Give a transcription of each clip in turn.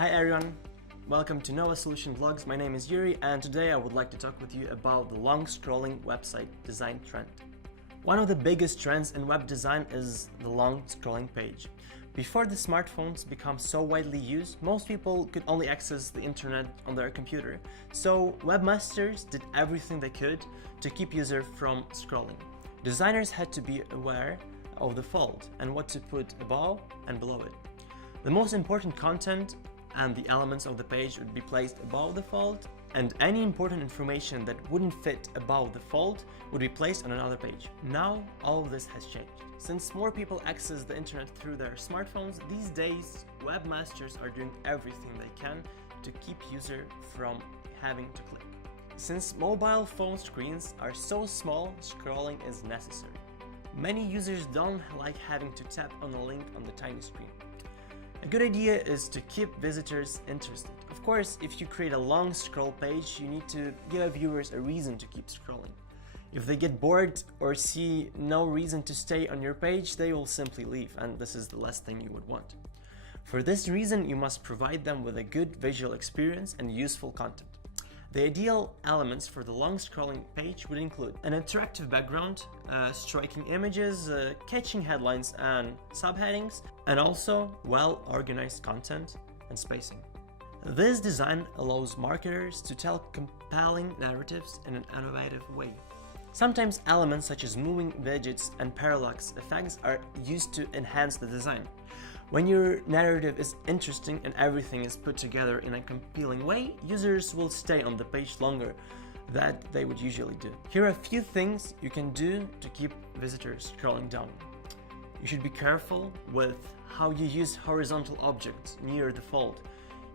Hi everyone, welcome to Nova Solution Vlogs. My name is Yuri and today I would like to talk with you about the long scrolling website design trend. One of the biggest trends in web design is the long scrolling page. Before the smartphones become so widely used, most people could only access the internet on their computer. So webmasters did everything they could to keep users from scrolling. Designers had to be aware of the fold and what to put above and below it. The most important content and the elements of the page would be placed above the fold, and any important information that wouldn't fit above the fold would be placed on another page. Now all of this has changed. Since more people access the internet through their smartphones, these days webmasters are doing everything they can to keep users from having to click. Since mobile phone screens are so small, scrolling is necessary. Many users don't like having to tap on a link on the tiny screen. A good idea is to keep visitors interested. Of course, if you create a long scroll page, you need to give viewers a reason to keep scrolling. If they get bored or see no reason to stay on your page, they will simply leave, and this is the last thing you would want. For this reason, you must provide them with a good visual experience and useful content. The ideal elements for the long scrolling page would include an attractive background, striking images, catching headlines and subheadings, and also well-organized content and spacing. This design allows marketers to tell compelling narratives in an innovative way. Sometimes elements such as moving widgets and parallax effects are used to enhance the design. When your narrative is interesting and everything is put together in a compelling way, users will stay on the page longer than they would usually do. Here are a few things you can do to keep visitors scrolling down. You should be careful with how you use horizontal objects near the fold.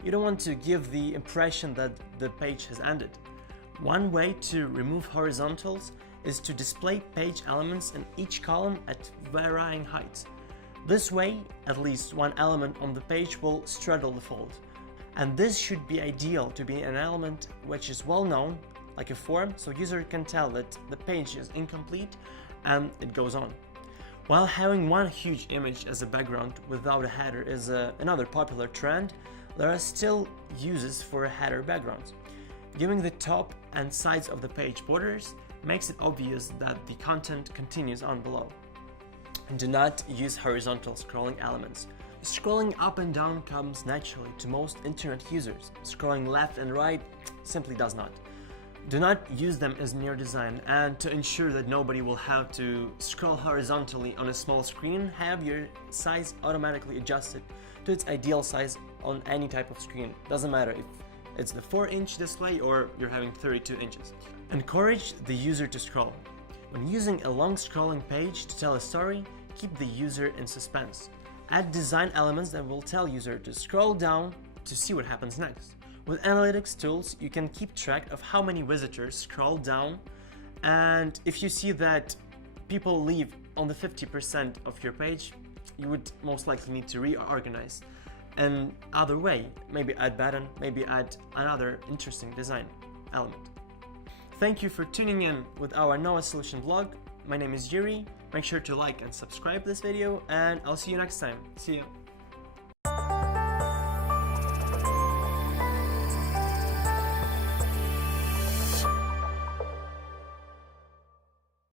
You don't want to give the impression that the page has ended. One way to remove horizontals is to display page elements in each column at varying heights. This way, at least one element on the page will straddle the fold. And this should be ideal to be an element which is well known, like a form, so user can tell that the page is incomplete and it goes on. While having one huge image as a background without a header is another popular trend, there are still uses for header backgrounds. Giving the top and sides of the page borders makes it obvious that the content continues on below. And do not use horizontal scrolling elements. Scrolling up and down comes naturally to most internet users. Scrolling left and right simply does not. Do not use them as mere design, and to ensure that nobody will have to scroll horizontally on a small screen, have your size automatically adjusted to its ideal size on any type of screen. Doesn't matter if it's the 4-inch display or you're having 32 inches. Encourage the user to scroll. When using a long scrolling page to tell a story, keep the user in suspense. Add design elements that will tell user to scroll down to see what happens next. With analytics tools, you can keep track of how many visitors scroll down, and if you see that people leave on the 50% of your page, you would most likely need to reorganize. And other way, maybe add button, maybe add another interesting design element. Thank you for tuning in with our Nova Solution vlog. My name is Yuri. Make sure to like and subscribe this video, and I'll see you next time. See you.